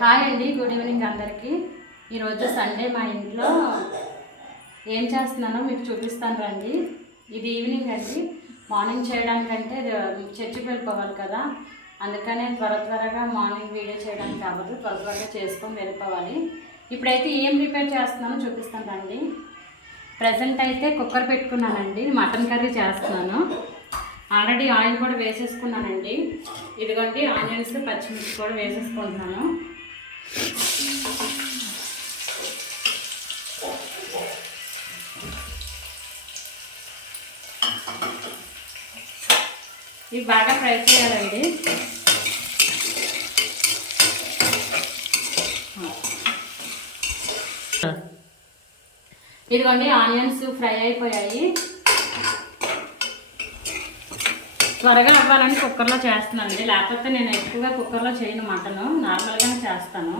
Hi అండి, good evening అందరికీ. ఈరోజు సండే మా ఇంట్లో ఏం చేస్తున్నానో మీకు చూపిస్తాను రండి. ఇది ఈవినింగ్ అండి. మార్నింగ్ చేయడానికంటే చర్చికి వెళ్ళిపోవాలి కదా, అందుకనే త్వరగా మార్నింగ్ వీడియో చేయడానికి కావద్దు, త్వరగా చేసుకొని వెళ్ళిపోవాలి. ఇప్పుడైతే ఏం ప్రిపేర్ చేస్తున్నానో చూపిస్తాను రండి. ప్రజెంట్ అయితే కుక్కర్ పెట్టుకున్నానండి, మటన్ కర్రీ చేస్తున్నాను. ఆల్రెడీ ఆయిల్ కూడా వేసేసుకున్నానండి. ఇదిగోండి ఆనియన్స్ పచ్చిమిర్చి కూడా వేసేసుకుంటున్నాను. ఇవి బాగా ఫ్రై చేయాలండి. ఇదిగోండి ఆనియన్స్ ఫ్రై అయిపోయాయి. త్వరగా అవ్వాలని కుక్కర్లో చేస్తున్నానండి, లేకపోతే నేను ఎక్కువగా కుక్కర్లో చేయను, మటను నార్మల్గానే చేస్తాను.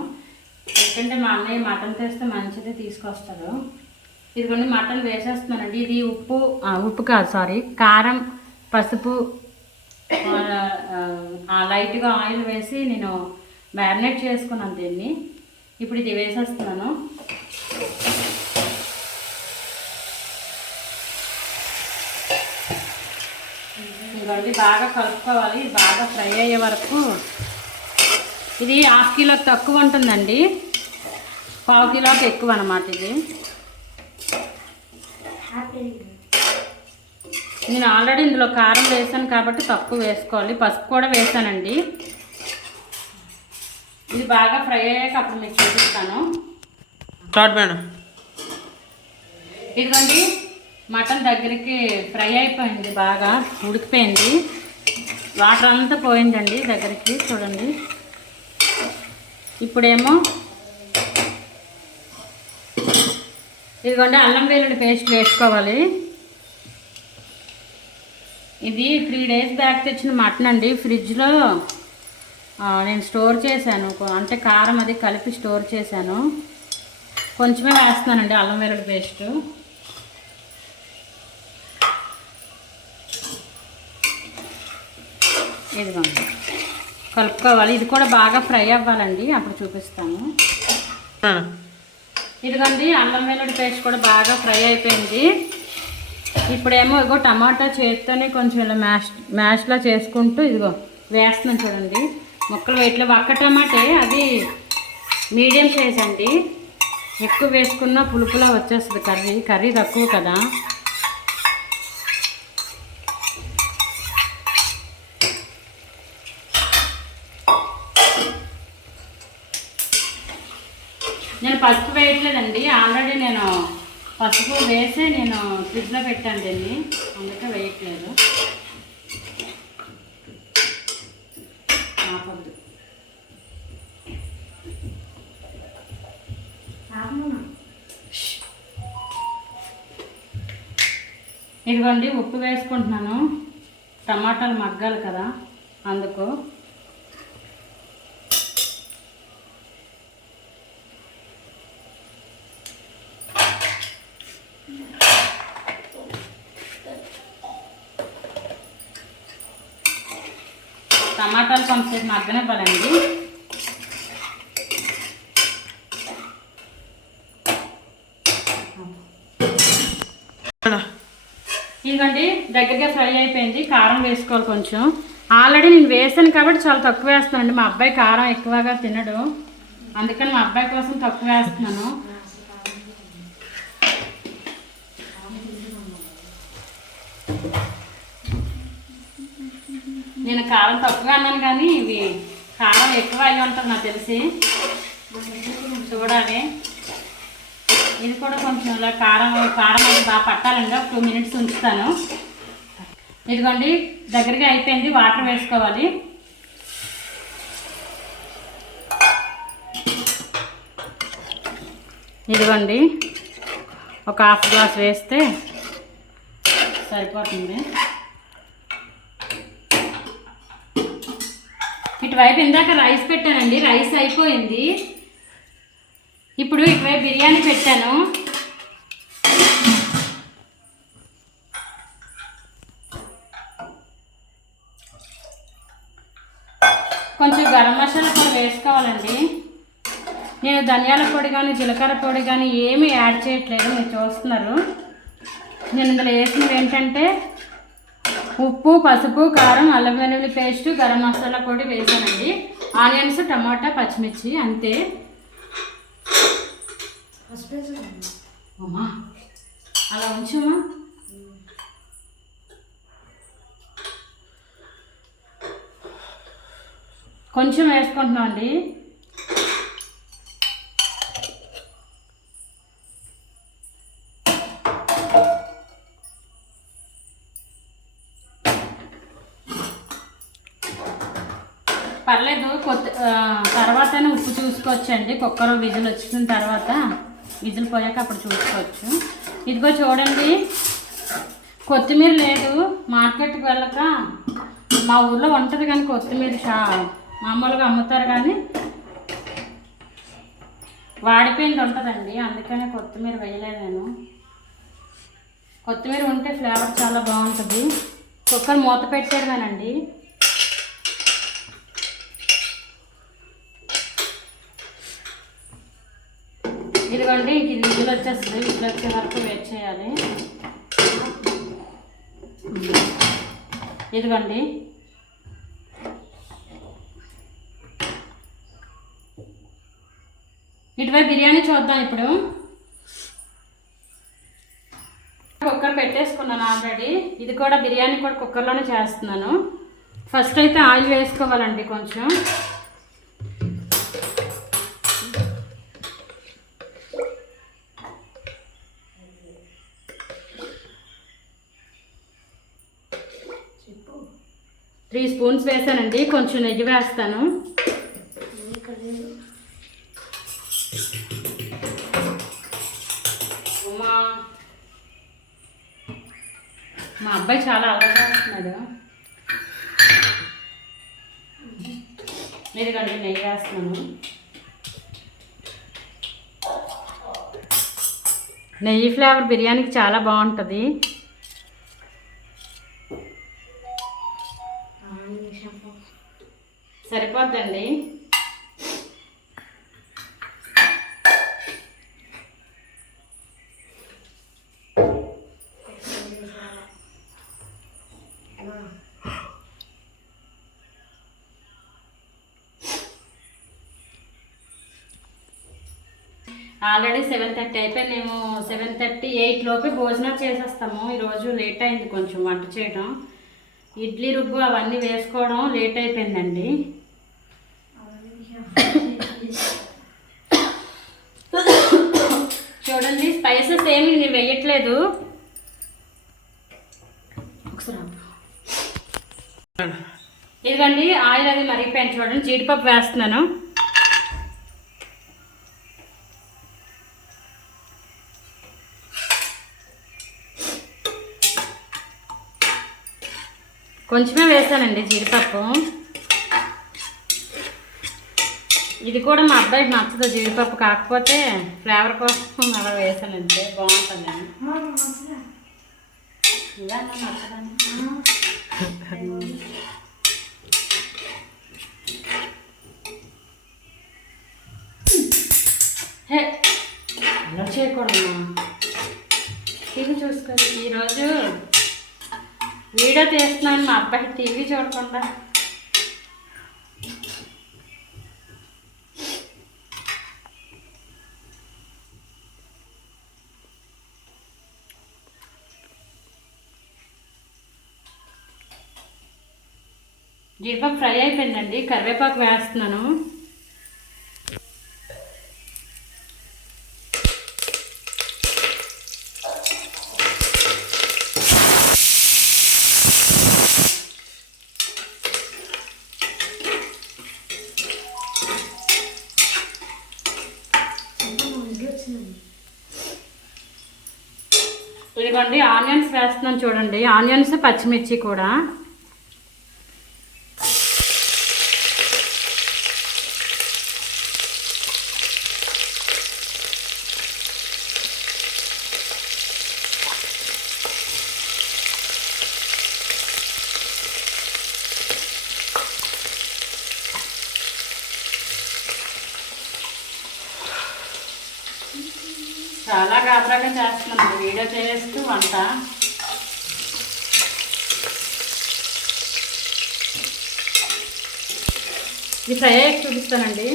ఎందుకంటే మా అన్నయ్య మటన్ తెస్తే మంచిది తీసుకొస్తాడు. ఇదిగోండి మటన్ వేసేస్తున్నానండి. ఇది ఉప్పు కాదు సారీ, కారం, పసుపు, లైట్గా ఆయిల్ వేసి నేను మ్యారినేట్ చేసుకున్నాను దీన్ని. ఇప్పుడు ఇది వేసేస్తున్నాను. ఇదిగోండి బాగా కలుపుకోవాలి, బాగా ఫ్రై అయ్యే వరకు. ఇది 1/2 కిలోకి తక్కువ ఉంటుందండి, 1/4 కిలోకి ఎక్కువ అన్నమాట. ఇది నేను ఆల్రెడీ ఇందులో కారం వేసాను కాబట్టి తక్కువ వేసుకోవాలి, పసుపు కూడా వేసానండి. ఇది బాగా ఫ్రై అయ్యాక అప్పుడు మీకు చూపిస్తాను. ఇదిగోండి మటన్ దగ్గరికి ఫ్రై అయిపోయింది, బాగా ఉడికిపోయింది, వాటర్ అంతా పోయిందండి దగ్గరికి, చూడండి. ఇప్పుడేమో ఇదిగోండి అల్లం వెల్లుల్లి పేస్ట్ వేసుకోవాలి. ఇది 3 డేస్ బ్యాక్ తెచ్చిన మటన్ అండి, ఫ్రిడ్జ్లో నేను స్టోర్ చేశాను, అంటే కారం అది కలిపి స్టోర్ చేశాను. కొంచెమే వేస్తున్నానండి అల్లం వెల్లుల్లి పేస్ట్. ఇదిగోండి కలుపుకోవాలి, ఇది కూడా బాగా ఫ్రై అవ్వాలండి, అప్పుడు చూపిస్తాను. ఇదిగోండి అల్లం వెల్లుల్లి పేస్ట్ కూడా బాగా ఫ్రై అయిపోయింది. ఇప్పుడేమో ఇగో టమాటా చేతితోనే కొంచెం ఇలా మ్యాష్లా చేసుకుంటూ ఇదిగో వేస్తున్నాను చూడండి. ముక్కలు వేయట్లేదు, ఒక్క టమాటే, అది మీడియం సైజ్ అండి. ఎక్కువ వేసుకున్న పులుపులా వచ్చేస్తుంది కర్రీ తక్కువ కదా. నేను పసుపు వేయట్లేదండి, ఆల్రెడీ నేను పసుపు వేసి నేను ఫ్రిడ్జ్లో పెట్టాను దీన్ని, అందుకే వేయట్లేదు. ఇదిగోండి ఉప్పు వేసుకుంటున్నాను, టమాటాలు మగ్గాలి కదా అందుకు. టమాటాలు కొంచెం మగ్గనివ్వాలండి. ఇదిగోండి దగ్గరగా ఫ్రై అయిపోయింది, కారం వేసుకోవాలి కొంచెం. ఆల్రెడీ నేను వేసాను కాబట్టి చాలా తక్కువ వేస్తానండి, మా అబ్బాయి కారం ఎక్కువగా తినడు, అందుకని మా అబ్బాయి కోసం తక్కువ వేస్తున్నాను. నేను కారం తక్కువ అన్నాను కానీ ఇవి కారం ఎక్కువ అయ్యి ఉంటుంది నాకు తెలిసి, చూడాలి. ఇది కూడా కొంచెం ఇలా కారం అది బాగా పట్టాలండి, ఒక 2 మినిట్స్ ఉంచుతాను. ఇదిగోండి దగ్గరగా అయిపోయింది, వాటర్ వేసుకోవాలి. ఇదిగోండి ఒక 1/2 గ్లాస్ వేస్తే సరిపోతుంది. ఇటువైపు ఇందాక రైస్ పెట్టానండి, రైస్ అయిపోయింది. ఇప్పుడు ఇటువైపు బిర్యానీ పెట్టాను. కొంచెం గరం మసాలా కూడా వేసుకోవాలండి. నేను ధనియాల పొడి కానీ జీలకర్ర పొడి కానీ ఏమీ యాడ్ చేయట్లేదు, మీరు చూస్తున్నారు. నేను ఇందులో వేసినవి ఏంటంటే ఉప్పు, పసుపు, కారం, అల్లం వెల్లుల్లి పేస్టు, గరం మసాలా పొడి వేసానండి. ఆనియన్స్, టమాటా, పచ్చిమిర్చి అంతే. అమ్మా అలా ఉంచమ్మా. కొంచెం వేసుకుంటున్నాం అండి. పర్లేదు, తర్వాతనే ఉప్పు చూసుకోవచ్చండి. కుక్కర్ విజిల్ వచ్చిన తర్వాత, విజిల్ పోయాక అప్పుడు చూసుకోవచ్చు. ఇదిగో చూడండి, కొత్తిమీర లేదు, మార్కెట్కి వెళ్ళక మా ఊళ్ళో ఉంటుంది కానీ కొత్తిమీర మామూలుగా అమ్ముతారు కానీ వాడిపోయింది ఉంటుందండి, అందుకనే కొత్తిమీర వేయలేదు నేను. కొత్తిమీర ఉంటే ఫ్లేవర్ చాలా బాగుంటుంది. కుక్కర్ మూత పెట్టేదేనండి. ఇదిగోండి, ఇంక ఇది విజిల్ వచ్చేస్తుంది. విజిల్ వచ్చే వరకు వెయిట్ చేయాలి. ఇదిగోండి, ఇటువైపు బిర్యానీ చూద్దాం ఇప్పుడు. కుక్కర్ పెట్టేసుకున్నాను ఆల్రెడీ. ఇది కూడా బిర్యానీ కూడా కుక్కర్లోనే చేస్తున్నాను. ఫస్ట్ అయితే ఆయిల్ వేసుకోవాలండి కొంచెం. త్రీ స్పూన్స్ వేసానండి. కొంచెం నెయ్యి వేస్తాను. మా అబ్బాయి చాలా అలవాటు చేస్తున్నాడు. ఇదిగోండి, నెయ్యి వేస్తున్నాను. నెయ్యి ఫ్లేవర్ బిర్యానీకి చాలా బాగుంటుంది. సరిపోద్దండి. ఆల్రెడీ 7:30 అయిపోయి మేము 7:30, 8 లోపే భోజనం చేసేస్తాము. ఈరోజు లేట్ అయింది కొంచెం వంట చేయడం. ఇడ్లీ రుబ్బు అవన్నీ వేసుకోవడం లేట్ అయిపోయిందండి. చూడండి, స్పైసెస్ ఏమి నేను వేయట్లేదు. ఇదిగండి, ఆయిల్ అది మరిగిపోయింది. చూడండి, జీడిపప్పు వేస్తున్నాను. కొంచెమే వేసానండి జీడిపప్పు. ఇది కూడా మా అబ్బాయికి నచ్చదు జీడిపప్పు, కాకపోతే ఫ్లేవర్ కోసం అలా వేసానంటే బాగుంటుందని. ఇలా నచ్చదండి. అలా చేయకూడదు. టీవీ చూసుకోండి. ఈరోజు వీడియో తీస్తున్నాను, మా అబ్బాయి టీవీ చూడకుండా. జీడిపప్పు ఫ్రై అయిపోయిందండి. కరివేపాకు వేస్తున్నాను. ఇదిగోండి, ఆనియన్స్ వేస్తున్నాను. చూడండి, ఆనియన్స్, పచ్చిమిర్చి కూడా. చాలా గాబరాగా చేస్తున్నాను వీడియో చేస్తూ వంట. ఇది ఫ్రై అయ్యి చూపిస్తానండి.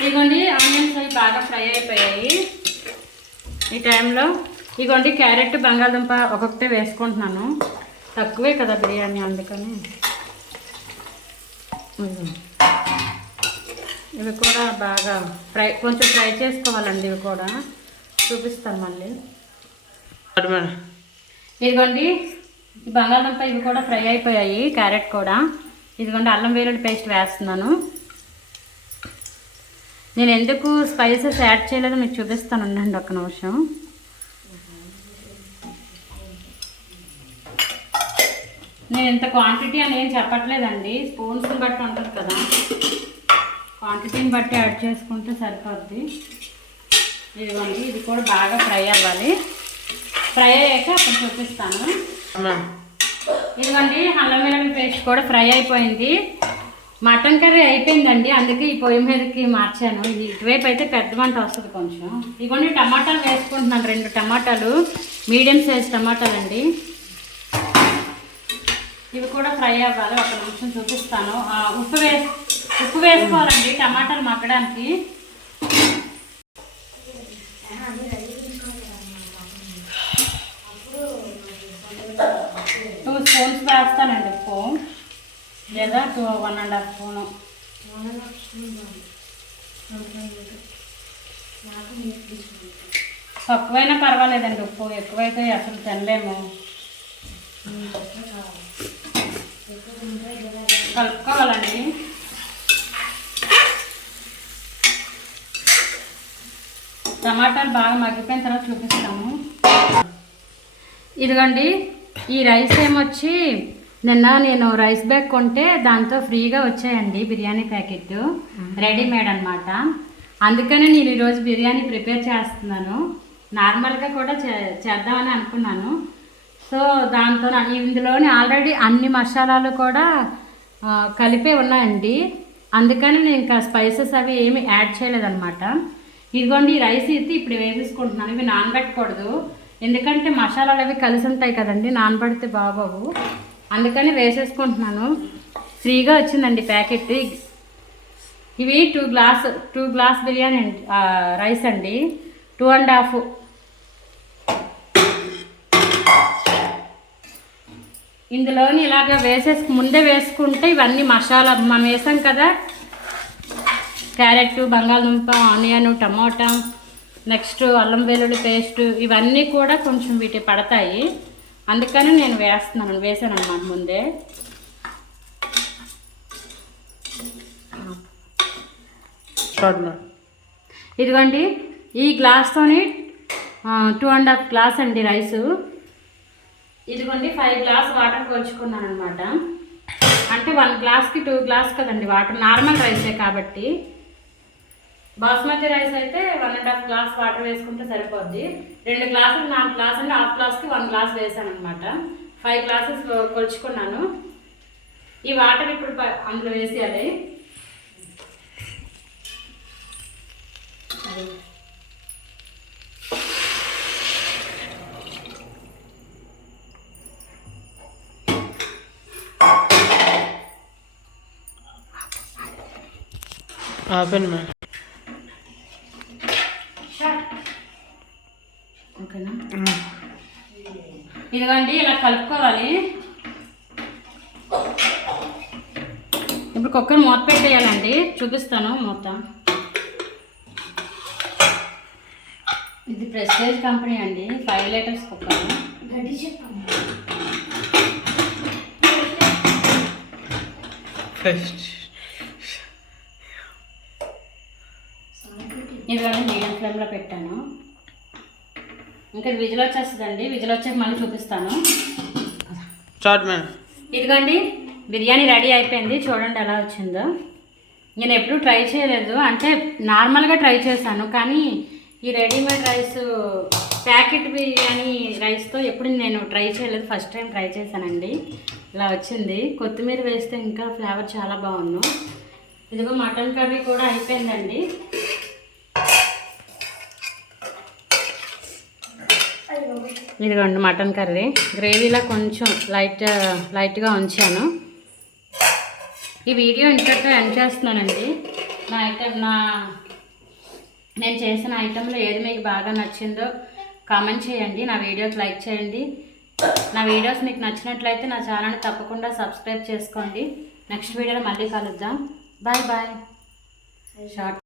ఇదిగోండి ఆనియన్స్ అవి బాగా ఫ్రై అయిపోయాయి. ఈ టైంలో ఇదిగోండి క్యారెట్ బంగాళదుంప ఒక్కొక్కటే వేసుకుంటున్నాను, తక్కువే కదా బిర్యానీ అందుకని. ఇవి కూడా బాగా కొంచెం ఫ్రై చేసుకోవాలండి. ఇవి కూడా చూపిస్తాను మళ్ళీ. ఇదిగోండి బంగాళదుంప ఇవి కూడా ఫ్రై అయిపోయాయి, క్యారెట్ కూడా. ఇదిగోండి అల్లం వెల్లుల్లి పేస్ట్ వేస్తున్నాను. నేను ఎందుకు స్పైసెస్ యాడ్ చేయలేదో మీకు చూపిస్తాను, ఉండండి ఒక్క నిమిషం. నేను ఇంత క్వాంటిటీ అని ఏం చెప్పట్లేదండి, స్పూన్స్ని బట్టి ఉంటుంది కదా, క్వాంటిటీని బట్టి యాడ్ చేసుకుంటే సరిపోద్ది. ఇదిగోండి ఇది కూడా బాగా ఫ్రై అవ్వాలి. ఫ్రై అయ్యాక అప్పుడు చూపిస్తాను. ఇదిగోండి అల్లం వెల్లుల్లి పేస్ట్ కూడా ఫ్రై అయిపోయింది. మటన్ కర్రీ అయిపోయిందండి, అందుకే ఈ పొయ్యి మీదకి మార్చాను. ఇది ఇటువైపు అయితే పెద్ద మంట వస్తుంది కొంచెం. ఇదిగోండి టమాటాలు వేసుకుంటున్నాను, 2 టమాటాలు, మీడియం సైజ్ టమాటాలు అండి. ఇవి కూడా ఫ్రై అవ్వాలి, ఒక నిమిషం చూపిస్తాను. ఉప్పు వేసుకోవాలండి టమాటాలు మగ్గడానికి. 2 స్పూన్స్ వేస్తానండి ఉప్పు, లేదా 1.5 స్పూను. తక్కువైనా పర్వాలేదండి, ఉప్పు ఎక్కువైతే అసలు తినలేము. కలుపుకోవాలండి. టమాటాలు బాగా మగ్గిపోయిన తర్వాత చూపిస్తాము. ఇదిగోండి ఈ రైస్ ఏమొచ్చి నిన్న నేను రైస్ బ్యాగ్ కొంటే దాంతో ఫ్రీగా వచ్చాయండి బిర్యానీ ప్యాకెట్, రెడీమేడ్ అనమాట. అందుకనే నేను ఈరోజు బిర్యానీ ప్రిపేర్ చేస్తున్నాను. నార్మల్గా కూడా చేద్దామని అనుకున్నాను. సో దాంతో ఇందులోని ఆల్రెడీ అన్ని మసాలాలు కూడా కలిపే ఉన్నాయండి, అందుకని నేను ఇంకా స్పైసెస్ అవి ఏమి యాడ్ చేయలేదన్నమాట. ఇదిగోండి ఈ రైస్ అయితే ఇప్పుడు వేసేసుకుంటున్నాను. ఇవి నానబెట్టకూడదు, ఎందుకంటే మసాలాలు అవి కలిసి ఉంటాయి కదండి, నానబడితే బాగోవు. అందుకని వేసేసుకుంటున్నాను. ఫ్రీగా వచ్చిందండి ప్యాకెట్. ఇవి 2 గ్లాస్ బిర్యానీ అండి, రైస్ అండి, 2.5. ఇందులోని ఇలాగ ముందే వేసుకుంటే ఇవన్నీ మసాలా మనం వేసాం కదా, క్యారెట్, బంగాళదుంప, ఆనియన్, టమాటా, నెక్స్ట్ అల్లం వెల్లుల్లి పేస్ట్, ఇవన్నీ కూడా కొంచెం వీటి పడతాయి. అందుకని నేను వేసాను అన్నమాట ముందే. ఇదిగోండి ఈ గ్లాస్తోని 2.5 గ్లాస్ అండి రైసు. ఇదిగోండి 5 గ్లాస్ వాటర్ కొలుచుకున్నాను అనమాట. అంటే 1 గ్లాస్కి 2 గ్లాస్ కదండి వాటర్, నార్మల్ రైసే కాబట్టి. బాస్మతి రైస్ అయితే 1.5 గ్లాస్ వాటర్ వేసుకుంటే సరిపోద్ది. 2 గ్లాసులు 4 గ్లాస్ అంటే హాఫ్ గ్లాస్కి 1 గ్లాస్ వేసాను అనమాట. 5 గ్లాసెస్ కొలుచుకున్నాను. ఈ వాటర్ ఇప్పుడు అందులో వేసేయాలి. ఓకేనా, ఇదిగోండి ఇలా కలుపుకోవాలి. ఇప్పుడు కుక్కర్ మూత పెట్టేయాలండి, చూపిస్తాను మూత. ఇది ప్రెస్టేజ్ కంపెనీ అండి, 5 లీటర్స్ కుక్కర్. ఇదిగోండి మీడియం ఫ్లేమ్లో పెట్టాను. ఇంకా విజిల్ వచ్చేస్తుందండి, విజిల్ వచ్చాక మళ్ళీ చూపిస్తాను. ఇదిగోండి బిర్యానీ రెడీ అయిపోయింది, చూడండి ఎలా వచ్చిందో. నేను ఎప్పుడూ ట్రై చేయలేదు, అంటే నార్మల్గా ట్రై చేశాను, కానీ ఈ రెడీమేడ్ రైస్ ప్యాకెట్ బిర్యానీ రైస్తో ఎప్పుడు నేను ట్రై చేయలేదు, ఫస్ట్ టైం ట్రై చేశానండి. ఇలా వచ్చింది, కొత్తిమీర వేస్తే ఇంకా ఫ్లేవర్ చాలా బాగుంది. ఇదిగో మటన్ కర్రీ కూడా అయిపోయిందండి. ఇదిగోండి మటన్ కర్రీ గ్రేవీలో కొంచెం లైట్గా ఉంచాను. ఈ వీడియో ఇంతటితో ఎండ్ చేస్తున్నానండి. నేను చేసిన ఐటెంలో ఏది మీకు బాగా నచ్చిందో కామెంట్ చేయండి, నా వీడియోకి లైక్ చేయండి. నా వీడియోస్ మీకు నచ్చినట్లయితే నా ఛానల్ని తప్పకుండా సబ్స్క్రైబ్ చేసుకోండి. నెక్స్ట్ వీడియోలో మళ్ళీ కలుద్దాం. Bye bye. షార్ట్